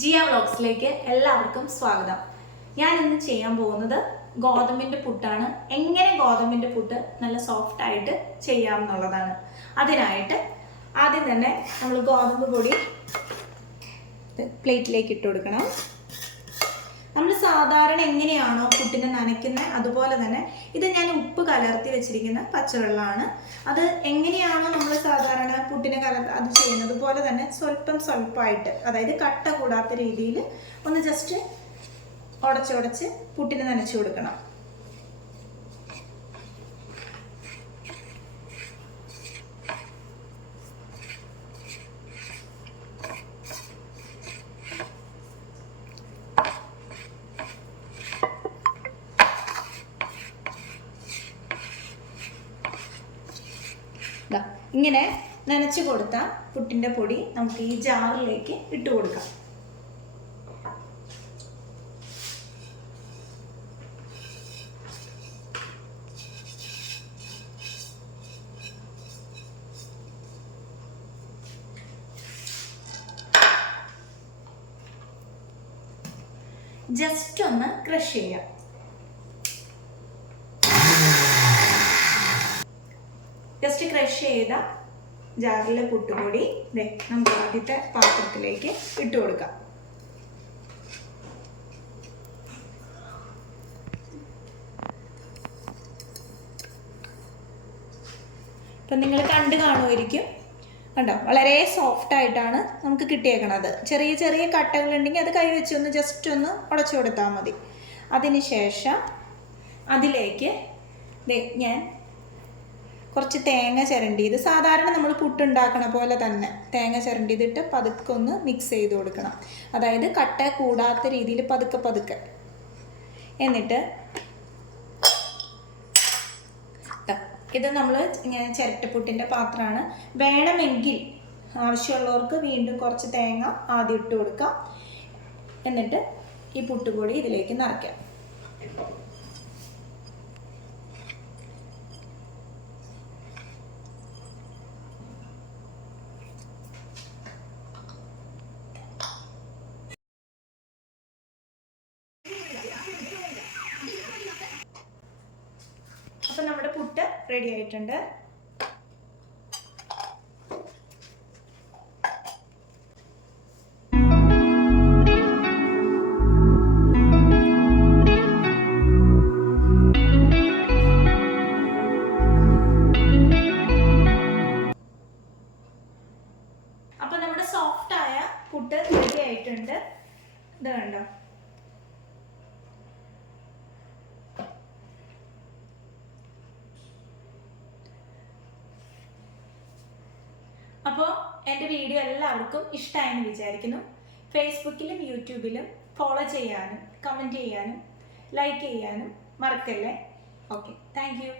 ജിയ വ്ലോഗ്സിലേക്ക് എല്ലാവർക്കും സ്വാഗതം. ഞാൻ ഇന്ന് ചെയ്യാൻ പോകുന്നത് ഗോതമ്പിൻ്റെ പുട്ടാണ്. എങ്ങനെ ഗോതമ്പിൻ്റെ പുട്ട് നല്ല സോഫ്റ്റ് ആയിട്ട് ചെയ്യാമെന്നുള്ളതാണ്. അതിനായിട്ട് ആദ്യം തന്നെ നമ്മൾ ഗോതമ്പ് പൊടി പ്ലേറ്റിലേക്ക് ഇട്ട് കൊടുക്കണം. നമ്മൾ സാധാരണ എങ്ങനെയാണോ പുട്ടിനെ നനയ്ക്കുന്നത് അതുപോലെ തന്നെ ഇത് ഞാൻ ഉപ്പ് കലർത്തി വെച്ചിരിക്കുന്ന പച്ചവെള്ളമാണ്. അത് എങ്ങനെയാണോ നമ്മൾ സാധാരണ പുട്ടിനെ അത് ചെയ്യുന്നത് പോലെ തന്നെ സ്വല്പമായിട്ട്, അതായത് കട്ട കൂടാത്ത രീതിയിൽ ഒന്ന് ജസ്റ്റ് ഉടച്ചുടച്ച് പുട്ടിനെ നനച്ചു കൊടുക്കണം. ഇങ്ങനെ നനച്ചു കൊടുത്ത പുട്ടിൻ്റെ പൊടി നമുക്ക് ഈ ജാറിലേക്ക് ഇട്ട് കൊടുക്കാം. ജസ്റ്റ് ഒന്ന് ക്രഷ് ചെയ്യാം. ജസ്റ്റ് ക്രഷ് ചെയ്ത ജാറിലെ പുട്ടുപൊടി നമുക്ക് ആദ്യത്തെ പാത്രത്തിലേക്ക് ഇട്ട് കൊടുക്കാം. ഇപ്പം നിങ്ങൾ കണ്ടു കാണുമായിരിക്കും, കണ്ടോ, വളരെ സോഫ്റ്റ് ആയിട്ടാണ് നമുക്ക് കിട്ടിയേക്കണത്. ചെറിയ ചെറിയ കട്ടകളുണ്ടെങ്കിൽ അത് കൈ വെച്ച് ഒന്ന് ജസ്റ്റ് ഒന്ന് ഉടച്ചു കൊടുത്താൽ മതി. അതിനുശേഷം അതിലേക്ക് ഞാൻ കുറച്ച് തേങ്ങ ചിരണ്ടിയത്, സാധാരണ നമ്മൾ പുട്ടുണ്ടാക്കണ പോലെ തന്നെ തേങ്ങ ചിരണ്ടിയതിട്ട് പതുക്കെ ഒന്ന് മിക്സ് ചെയ്ത് കൊടുക്കണം. അതായത് കട്ട കൂടാത്ത രീതിയിൽ പതുക്കെ. എന്നിട്ട് ഇത് നമ്മൾ ഇങ്ങനെ ചിരട്ടപ്പുട്ടിൻ്റെ പാത്രമാണ്. വേണമെങ്കിൽ ആവശ്യമുള്ളവർക്ക് വീണ്ടും കുറച്ച് തേങ്ങ ആദ്യം ഇട്ട് കൊടുക്കാം. എന്നിട്ട് ഈ പുട്ടുപൊടി ഇതിലേക്ക് നിറയ്ക്കാം. അപ്പം നമ്മുടെ പുട്ട് റെഡി ആയിട്ടുണ്ട്. അപ്പം നമ്മുടെ സോഫ്റ്റായ പുട്ട് റെഡി ആയിട്ടുണ്ട്. ഇത് കണ്ടോ. അപ്പോൾ എൻ്റെ വീഡിയോ എല്ലാവർക്കും ഇഷ്ടമായെന്ന് വിചാരിക്കുന്നു. ഫേസ്ബുക്കിലും യൂട്യൂബിലും ഫോളോ ചെയ്യാനും കമൻറ്റ് ചെയ്യാനും ലൈക്ക് ചെയ്യാനും മറക്കല്ലേ. Okay, thank you.